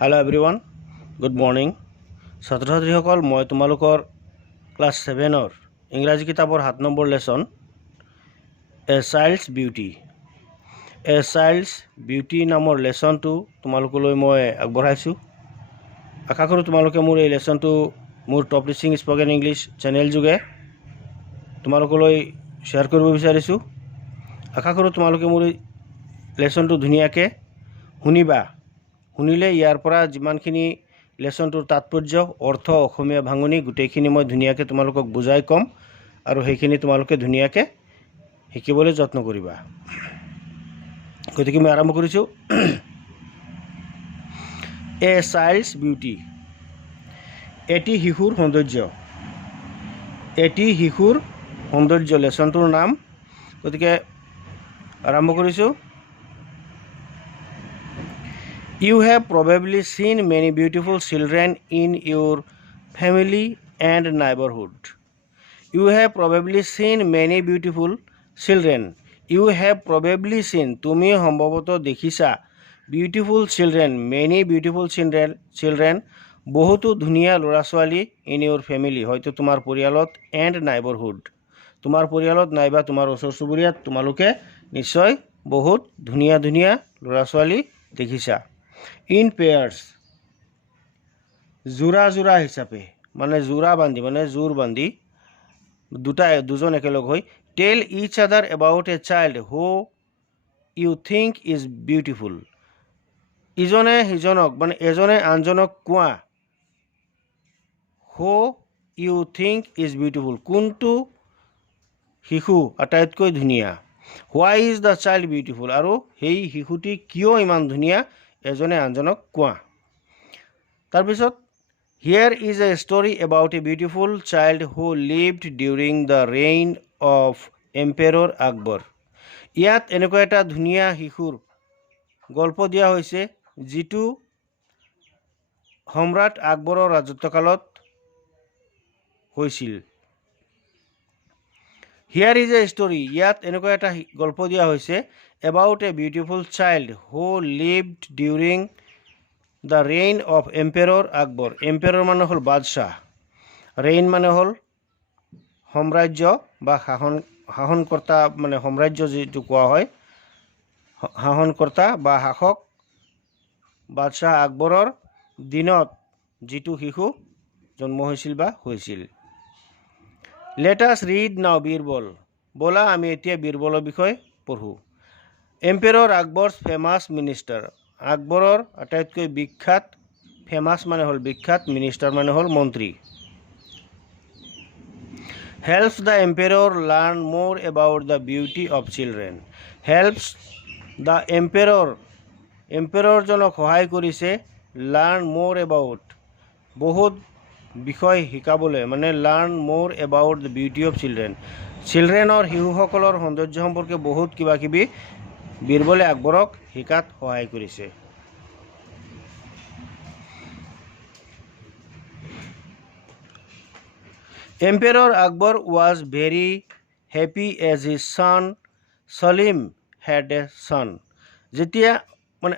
Hello everyone, good morning. ছাত্ৰ ছাত্ৰীসকল মই তোমালোকৰ ক্লাছ 7ৰ ইংৰাজী কিতাপৰ 7 নম্বৰ লেসন এ চাইল্ডছ বিউটি নামৰ লেসনটো তোমালোকলৈ মই আগবঢ়াইছোঁ। আশা কৰোঁ তোমালোকে মোৰ এই লেসনটো মোৰ top lynching spoken English channel যোগে তোমালোকলৈ শ্বেয়াৰ কৰিব বিচাৰিছোঁ। আশা কৰোঁ তোমালোকে মোৰ এই লেসনটো ধুনীয়াকৈ শুনিবা। শুনিলে ইয়াৰ পৰা যিমানখিনি লেসনটোৰ তাৎপৰ্য অৰ্থ অসমীয়া ভাঙনি গোটেইখিনি মই ধুনীয়াকৈ তোমালোকক বুজাই ক'ম আৰু সেইখিনি তোমালোকে ধুনীয়াকৈ শিকিবলৈ যত্ন কৰিবা। গতিকে মই আৰম্ভ কৰিছোঁ। এ চাইল্ডছ বিউটি, এটি শিশুৰ সৌন্দৰ্য, লেসনটোৰ নাম। গতিকে আৰম্ভ কৰিছোঁ। You have probably seen many beautiful children in your family and neighborhood. You have probably seen many beautiful children. You have probably seen, তুমি সম্ভৱতঃ দেখিছা, beautiful children, many beautiful children, বহুতো ধুনীয়া ল'ৰা ছোৱালী in your family, হয়তো তোমাৰ পৰিয়ালত, and neighborhood, তোমাৰ পৰিয়ালত নাইবা তোমাৰ ওচৰ চুবুৰীয়াত তোমালোকে নিশ্চয় বহুত ধুনীয়া ল'ৰা ছোৱালী দেখিছা। In pairs, জোৰা হিচাপে, মানে জোৰ বান্ধি দুজন একেলগ হৈ, tell each other about a child who you think is beautiful. ইজনে সিজনক মানে এজনে আনজনক কোৱা, who you think is beautiful, কোনটো শিশু আটাইতকৈ ধুনীয়া। Why is the child beautiful, আৰু সেই শিশুটি কিয় ইমান ধুনীয়া এজনে আনজনক কোৱা। তাৰপিছত here is a story about a beautiful child who lived during the reign of Emperor Akbar. ইয়াত এনেকুৱা এটা ধুনীয়া শিশুৰ গল্প দিয়া হৈছে যিটো সম্ৰাট আকবৰৰ ৰাজত্বকালত হৈছিল। Here is a story, ইয়াত এনেকুৱা এটা গল্প দিয়া হৈছে about a beautiful child who lived during the reign of Emperor Akbar. Emperor মানে হ'ল বাদশাহ, reign মানে হ'ল সাম্ৰাজ্য বা শাসনকৰ্তা, মানে সাম্ৰাজ্য যিটো কোৱা হয়, শাসনকৰ্তা বা শাসক বাদশাহ আকবৰৰ দিনত যিটো শিশু জন্ম হৈছিল। Let us read now Birbal, ব'লা আমি এতিয়া বীৰবলৰ বিষয়ে পঢ়োঁ। এম্পেৰৰ আকবৰছ ফেমাছ মিনিষ্টাৰ, আকবৰৰ আটাইতকৈ বিখ্যাত, ফেমাছ মানে হ'ল বিখ্যাত, মিনিষ্টাৰ মানে হ'ল মন্ত্ৰী। Helps the emperor learn more about the beauty of children. Helps the emperor, এম্পেৰৰজনক সহায় কৰিছে, learn more about, বহুত বিষয় শিকাবলৈ, মানে learn more about the beauty of children. চিলড্ৰেনৰ শিশুসকলৰ সৌন্দৰ্য সম্পৰ্কে বহুত কিবা কিবি বীৰবলে আকবৰক শিকাত সহায় কৰিছে। Emperor Akbar was very happy as his son Salim had a son. যেতিয়া মানে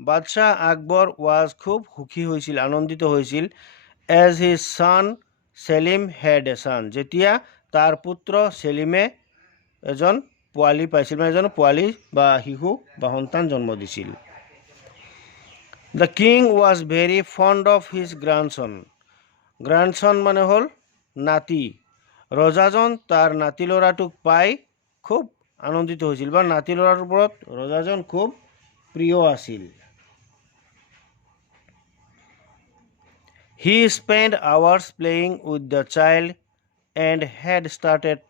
বাদশাহ আকবৰ was খুব সুখী হৈছিল, আনন্দিত হৈছিল, as his son Salim had a son, যেতিয়া তাৰ পুত্ৰ সেলিমে এজন পোৱালি পাইছিল, মানে এজন পোৱালি বা শিশু বা সন্তান জন্ম দিছিল। The king was very fond of his grandson. গ্ৰাণ্ডছন মানে হ'ল নাতি। ৰজাজন তাৰ নাতি ল'ৰাটোক পাই খুব আনন্দিত হৈছিল, বা নাতি ল'ৰাটোৰ ওপৰত ৰজাজন খুব প্ৰিয় আছিল। He spent hours playing with the child and had started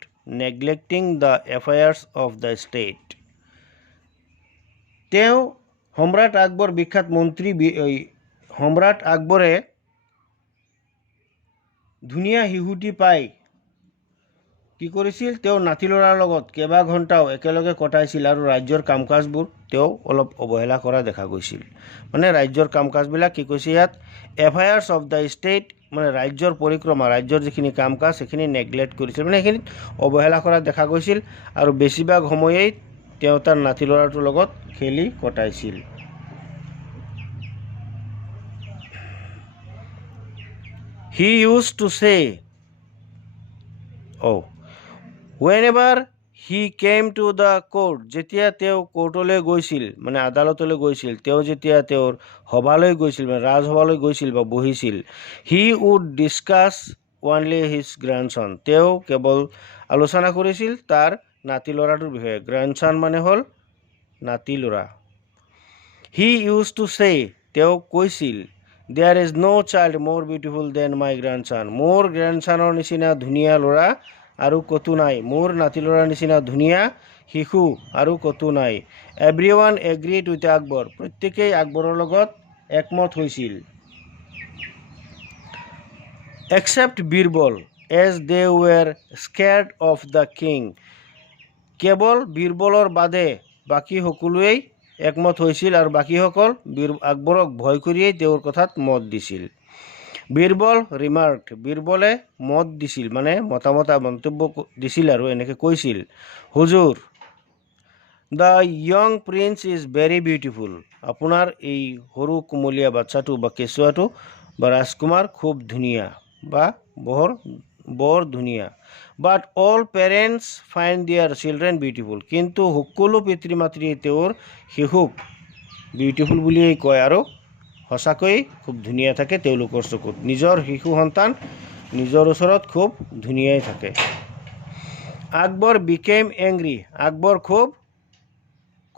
neglecting the affairs of the state. তেওঁ সম্ৰাট আকবৰ, বিখ্যাত মন্ত্ৰী সম্ৰাট আকবৰে ধুনীয়া শিশুটি পাই কি কৰিছিল, তেওঁ নাতি ল'ৰাৰ লগত কেইবা ঘণ্টাও একেলগে কটাইছিল আৰু ৰাজ্যৰ কাম কাজবোৰ তেওঁ অলপ অৱহেলা কৰা দেখা গৈছিল। মানে ৰাজ্যৰ কাম কাজবিলাক কি কৈছে ইয়াত, এফায়াৰ্ছ অফ দ্য ষ্টেট, মানে ৰাজ্যৰ পৰিক্ৰমা, ৰাজ্যৰ যিখিনি কাম কাজ সেইখিনি নেগলেক্ট কৰিছিল, মানে সেইখিনিত অৱহেলা কৰা দেখা গৈছিল আৰু বেছিভাগ সময়েই তেওঁ তাৰ নাতি ল'ৰাটোৰ লগত খেলি কটাইছিল। He used to say, whenever he came to the court, যেতিয়া তেওঁ কোৰ্টলৈ গৈছিল মানে আদালতলৈ গৈছিল, তেওঁ যেতিয়া তেওঁৰ সভালৈ গৈছিল মানে ৰাজসভালৈ গৈছিল বা বহিছিল, he would discuss only his grandson, তেওঁ কেৱল আলোচনা কৰিছিল তাৰ নাতি ল'ৰাটোৰ বিষয়ে। গ্ৰেণ্ডছন মানে হ'ল নাতি ল'ৰা। He used to say, তেওঁ কৈছিল, there is no child more beautiful than my grandson, মোৰ গ্ৰেণ্ডছনৰ নিচিনা ধুনীয়া ল'ৰা আৰু কতো নাই, মোৰ নাতি ল'ৰাৰ নিচিনা ধুনীয়া শিশু আৰু কতো নাই। Everyone agreed with Akbar, প্ৰত্যেকেই আকবৰৰ লগত একমত হৈছিল। Except Birbal, as they were scared of the king, কেৱল বীৰবলৰ বাদে বাকী সকলোৱেই একমত হৈছিল আৰু বাকীসকল আকবৰক ভয় কৰিয়েই তেওঁৰ কথাত মত দিছিল। বীৰবল ৰিমাৰ্কড, বীৰবলে মত দিছিল মানে মতামত মন্তব্য দিছিল আৰু এনেকৈ কৈছিল, হুজুৰ, the young prince is very beautiful, আপোনাৰ এই সৰু কুমলীয়া বাচ্চাটো বা কেঁচুৱাটো বা ৰাজকুমাৰ খুব ধুনীয়া বা বৰ ধুনীয়া। But all parents find their children beautiful, কিন্তু সকলো পিতৃ মাতৃয়ে তেওঁৰ শিশুক বিউটিফুল বুলিয়েই কয় আৰু সঁচাকৈ খুব ধুনীয়া থাকে তেওঁলোকৰ চকুত। নিজৰ শিশু সন্তান নিজৰ ওচৰত খুব ধুনীয়াই থাকে। আকবৰ বিকেম এংগ্ৰি, আকবৰ খুব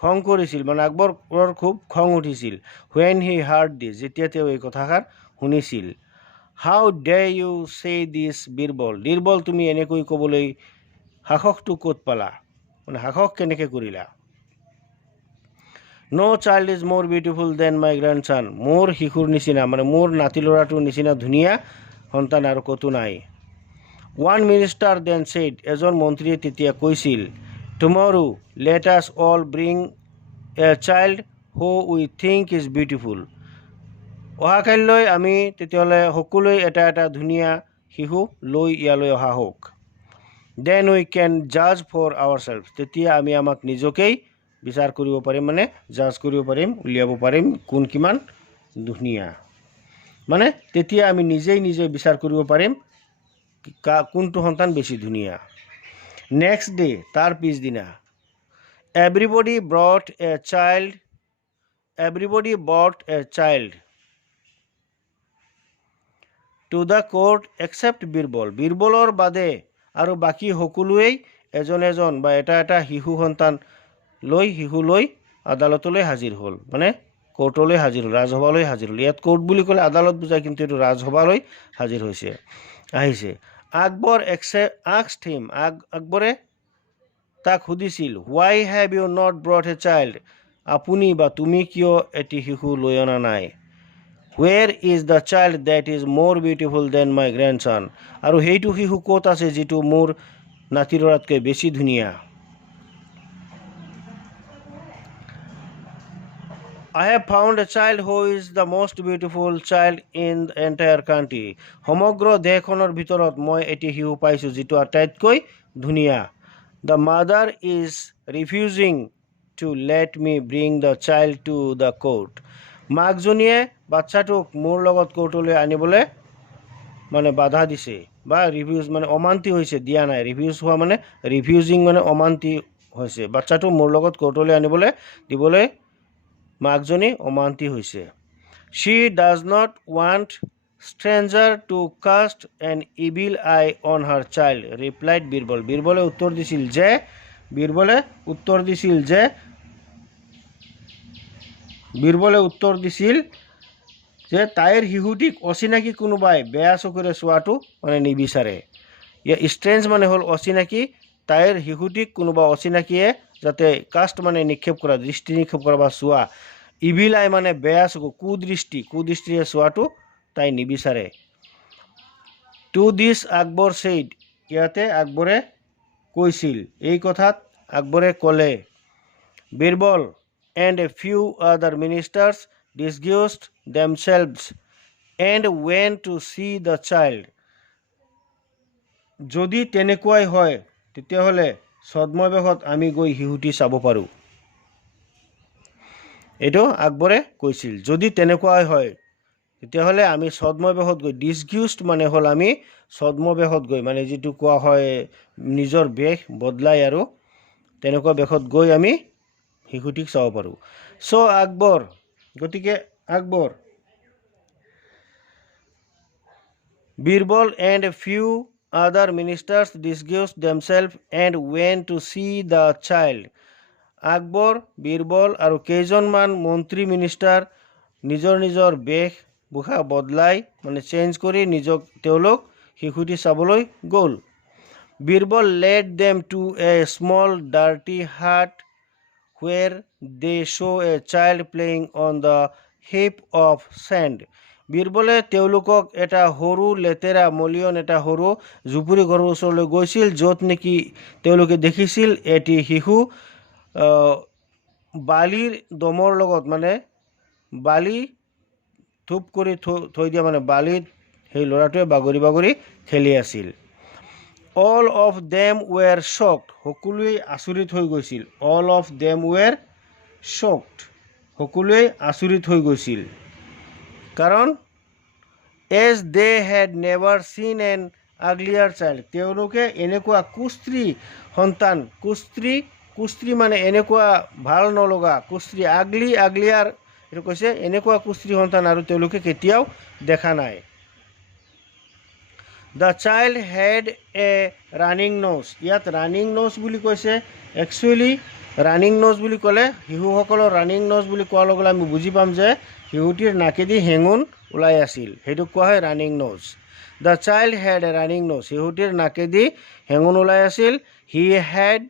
খং কৰিছিল মানে আকবৰৰ খুব খং উঠিছিল। হুৱেন হি হাৰ্ড দিছ, যেতিয়া তেওঁ এই কথাষাৰ শুনিছিল। হাউ ডে ইউ চে দিছ বীৰবল, বীৰবল তুমি এনেকৈ ক'বলৈ সাহসটো ক'ত পালা, মানে সাহস কেনেকৈ কৰিলা। No child is more beautiful than my grandson, মোৰ শিশুৰ নিচিনা মানে মোৰ নাতি ল'ৰাটোৰ নিচিনা ধুনীয়া সন্তান আৰু কতো নাই। One minister then said, এজন মন্ত্ৰীয়ে তেতিয়া কৈছিল, tomorrow let us all bring a child who we think is beautiful, অহাকাইলৈ আমি তেতিয়াহ'লে সকলোৱে এটা এটা ধুনীয়া শিশু লৈ ইয়ালৈ অহা হওক। Then we can judge for ourselves, তেতিয়া আমি আমাক নিজকেই বিচাৰ কৰিব পাৰিম মানে জাজ কৰিব পাৰিম, উলিয়াব পাৰিম কোন কিমান ধুনীয়া, মানে তেতিয়া আমি নিজেই বিচাৰ কৰিব পাৰিম কোনটো সন্তান বেছি ধুনীয়া। নেক্সট ডে, তাৰ পিছদিনা, everybody brought a child to the court except Birbal, বীৰবলৰ বাদে আৰু বাকী সকলোৱেই এজন এজন বা এটা এটা শিশু লৈ আদালতলৈ হাজিৰ হ'ল, মানে কোৰ্টলৈ হাজিৰ হ'ল, ৰাজসভালৈ হাজিৰ হ'ল। ইয়াত কোৰ্ট বুলি ক'লে আদালত বুজায়, কিন্তু এইটো ৰাজসভালৈ হাজিৰ আহিছে। আকবৰ asked him, আকবৰে তাক সুধিছিল, why have you not brought a child, আপুনি বা তুমি কিয় এটি শিশু লৈ অনা নাই। where is the child that is more beautiful than my grandson, আৰু সেইটো শিশু ক'ত আছে যিটো মোৰ নাতি ল'ৰাতকৈ বেছি ধুনীয়া। I have found a child who is the most beautiful child in the entire country, সমগ্ৰ দেশখনৰ ভিতৰত মই এটি শিশু পাইছোঁ যিটো আটাইতকৈ ধুনীয়া। The mother is refusing to let me bring the child to the court, মাকজনীয়ে বাচ্চাটোক মোৰ লগত কোৰ্টলৈ আনিবলৈ মানে বাধা দিছে বা ৰিফিউজ মানে অমান্তি হৈছে, দিয়া নাই। ৰিফিউজ হোৱা মানে ৰিফিউজিং মানে অমান্তি হৈছে, বাচ্চাটো মোৰ লগত কোৰ্টলৈ দিবলৈ মাকজনী অমান্তি হৈছে। She does not want stranger to cast an evil eye on her child, replied Birbal, বীৰবলে উত্তৰ দিছিল যে তাইৰ শিশুটিক অচিনাকি কোনোবাই বেয়া চকুৰে চোৱাটো মানে নিবিচাৰে। ষ্ট্ৰেঞ্জ মানে হ'ল অচিনাকি, তাইৰ শিশুটিক কোনোবা অচিনাকিয়ে যাতে কাষ্ট মানে দৃষ্টি নিক্ষেপ কৰা বা চোৱা, ইভিল আই মানে বেয়া চকু, কুদৃষ্টিৰে চোৱাটো তাই নিবিচাৰে। টু দিছ আকবৰ ছেইড, ইয়াতে আকবৰে কৈছিল, এই কথাত আকবৰে ক'লে, Birbal and a few other ministers disguised themselves and went to see the child, যদি তেনেকুৱাই হয় তেতিয়াহ'লে ছদ্মবেশত আমি গৈ শিশুটি চাব পাৰোঁ। এইটো আকবৰে কৈছিল, যদি তেনেকুৱাই হয় তেতিয়াহ'লে আমি ছদ্মবেশত গৈ, ডিছগিউজড মানে হ'ল আমি ছদ্মবেশত গৈ, মানে যিটো কোৱা হয় নিজৰ বেশ বদলাই আৰু তেনেকুৱা বেশত গৈ আমি শিশুটিক চাব পাৰোঁ। চ' আকবৰ, গতিকে Akbar, Birbal and a few other ministers disguised themselves and went to see the child. Akbar, Birbal আৰু কেইজনমান মন্ত্ৰী মিনিষ্টাৰ নিজৰ নিজৰ বেশভূষা বদলাই মানে চেঞ্জ কৰি তেওঁলোক শিশুটি চাবলৈ গ'ল। Birbal led them to a small dirty hut where they saw a child playing on the heap of sand. বীৰবলে তেওঁলোকক এটা সৰু লেতেৰা মলিয়ন এটা সৰু জুপুৰি ঘৰৰ ওচৰলৈ গৈছিল, য'ত নেকি তেওঁলোকে দেখিছিল এটি শিশু বালিৰ দমৰ লগত, মানে বালি থুপ কৰি থৈ দিয়া, মানে বালিত সেই ল'ৰাটোৱে বাগৰি বাগৰি খেলি আছিল। All of them were shocked. সকলোৱে আচৰিত হৈ গৈছিল। All of them were shocked. সকলোৱে আচৰিত হৈ গৈছিল। কাৰণ as they had never seen an uglier child. তেওঁলোকে এনেকুৱা কুস্ত্ৰী সন্তান, কুস্ত্ৰী মানে এনেকুৱা ভাল নলগা, কুস্ত্ৰী আগলিয়াৰ এইটো কৈছে, এনেকুৱা কুস্ত্ৰী সন্তান আৰু তেওঁলোকে কেতিয়াও দেখা নাই। The child had a running nose. ইয়াত ৰানিং ন'জ বুলি কৈছে। একচুৱেলি ৰানিং ন'জ বুলি ক'লে শিশুসকলৰ ৰানিং ন'জ বুলি কোৱাৰ লগে লগে আমি বুজি পাম যে শিশুটিৰ নাকেদি হেঙুন ওলাই আছিল, সেইটোক কোৱা হয় running knows. The child head A running knows, শিশুটিৰ নাকেদি হেঙুন ওলাই আছিল। হি হেড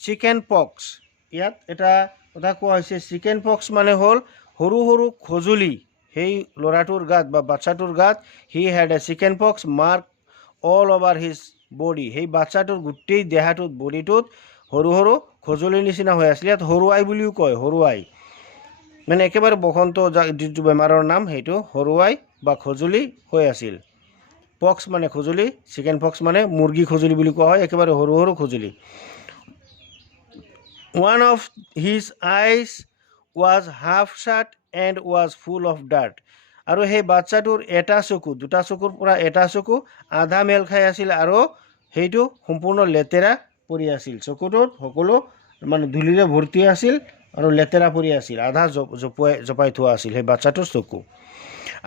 চিকেন পক্স। ইয়াত এটা কথা কোৱা হৈছে, চিকেন পক্স মানে হ'ল সৰু সৰু খজুলি সেই ল'ৰাটোৰ গাত বা বাচ্চাটোৰ গাত। হি হেড এ চিকেন পক্স mark all over his body. সেই বাচ্চাটোৰ গোটেই দেহাটোত, বডিটোত সৰু সৰু খজুলিৰ নিচিনা হৈ আছিল। ইয়াত সৰুৱাই বুলিও কয়, সৰুৱাই মানে একেবাৰে বসন্ত যিটো বেমাৰৰ নাম, সেইটো সৰুৱাই বা খজুলি হৈ আছিল। পক্স মানে খজুলি, চিকেন পক্স মানে মুৰ্গী খজুলি বুলি কোৱা হয়, একেবাৰে সৰু সৰু খজুলি। One of his eyes was half shut and was full of dirt. আৰু সেই বাচ্চাটোৰ এটা চকু, দুটা চকুৰ পৰা এটা চকু আধা মেল খাই আছিল আৰু সেইটো সম্পূৰ্ণ লেতেৰা পৰি আছিল। চকুটোত সকলো মানে ধূলিৰে ভৰ্তি আছিল আৰু লেতেৰা পৰি আছিল, আধা জপাই থোৱা আছিল সেই বাচ্চাটোৰ চকু।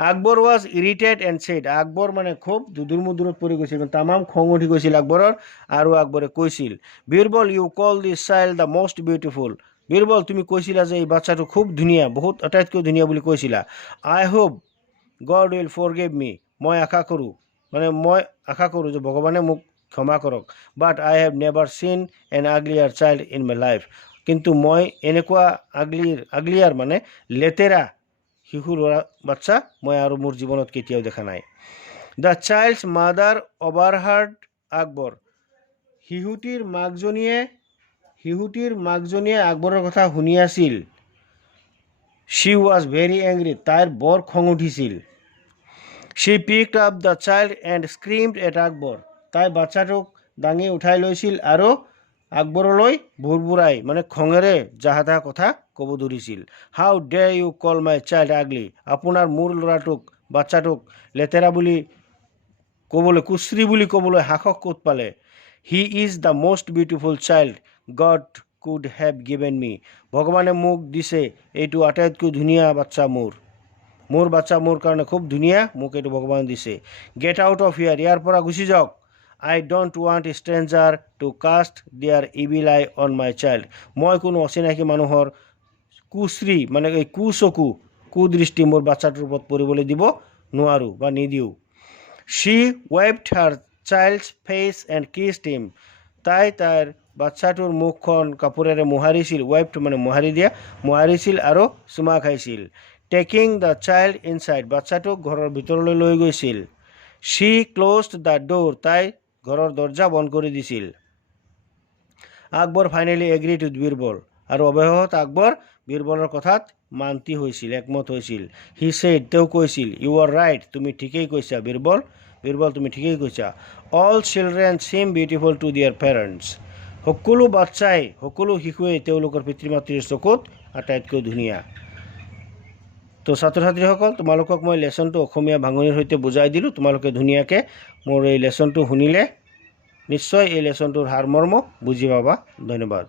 Akbar was irritated and said. Akbar মানে খুব দুদুৰ মুদুৰত পৰি গৈছিল, তামাম খং উঠি গৈছিল আকবৰৰ, আৰু আকবৰে কৈছিল, Birbal you call this child the most beautiful. Birbal, তুমি কৈছিলা যে এই বাচ্চাটো খুব ধুনীয়া, বহুত আটাইতকৈ ধুনীয়া বুলি কৈছিলা। I hope God will forgive me. মই আশা কৰোঁ যে ভগৱানে মোক ক্ষমা কৰক। But I have never seen an uglier child in my life. কিন্তু মই এনেকুৱা আগলিয়াৰ মানে লেতেৰা শিশু বাচ্চা মই আৰু মোৰ জীৱনত কেতিয়াও দেখা নাই। The child's mother overheard Akbar. শিশুটিৰ মাকজনীয়ে আকবৰৰ কথা শুনি আছিল। She was very angry. তাইৰ বৰ খং উঠিছিল। She picked up the child and screamed at Akbar. তাই বাচ্চাটোক দাঙি উঠাই লৈছিল আৰু আকবৰলৈ ভুৰভুৰাই মানে খঙেৰে যাহা তাহা কথা ক'ব ধৰিছিল। How dare you call my child ugly. আপোনাৰ মোৰ ল'ৰাটোক, বাচ্চাটোক লেতেৰা বুলি ক'বলৈ, কুশ্ৰী বুলি ক'বলৈ সাহস ক'ত পালে? He is the most beautiful child God could have given me. ভগৱানে মোক দিছে এইটো আটাইতকৈ ধুনীয়া বাচ্চা। মোৰ বাচ্চা মোৰ কাৰণে খুব ধুনীয়া, মোক এইটো ভগৱানে দিছে। গেট আউট অফ হিয়াৰ, ইয়াৰ পৰা গুচি যাওক। I don't want stranger to cast their evil eye on my child. মই কোনো অচিনাকি মানুহৰ কুশ্ৰী মানে এই কুচকু, কুদৃষ্টি মোৰ বাচ্চাটোৰ ওপৰত পৰিবলৈ দিব নোৱাৰোঁ বা নিদিওঁ। শ্বি ৱাইপড হাৰ চাইল্ডছ ফেচ এণ্ড কিছড হিম। তাই তাইৰ বাচ্চাটোৰ মুখখন কাপোৰেৰে মোহাৰিছিল। ৱাইপড মানে মোহাৰি দিয়া, মোহাৰিছিল আৰু চুমা খাইছিল। টেকিং দ্য চাইল্ড ইনচাইড, বাচ্চাটোক ঘৰৰ ভিতৰলৈ লৈ গৈছিল। শ্বি ক্ল'জড দ্য ড'ৰ, তাই ঘৰৰ দৰ্জা বন্ধ কৰি দিছিল। আকবৰ ফাইনেলি এগ্ৰিড উইথ বীৰবল, আৰু অৱশেষত আকবৰ বীৰবলৰ কথাত মান্তি হৈছিল, একমত হৈছিল। হি ছেইড, তেওঁ কৈছিল, ইউ আৰ ৰাইট, তুমি ঠিকেই কৈছা বীৰবল, তুমি ঠিকেই কৈছা। All children SIM beautiful two দিয়াৰ পেৰেণ্টছ। সকলো শিশুৱেই তেওঁলোকৰ পিতৃ মাতৃৰ চকুত আটাইতকৈ ধুনীয়া। তো ছাত্ৰ ছাত্ৰীসকল তোমালোকক মই লেসনটো অসমীয়া ভাঙনিৰ সৈতে বুজাই দিলোঁ। তোমালোকে ধুনীয়াকৈ মোৰ এই লেসনটো শুনিলে নিশ্চয় এই লেসনটোৰ সাৰমৰ্ম বুজি পাবা। ধন্যবাদ।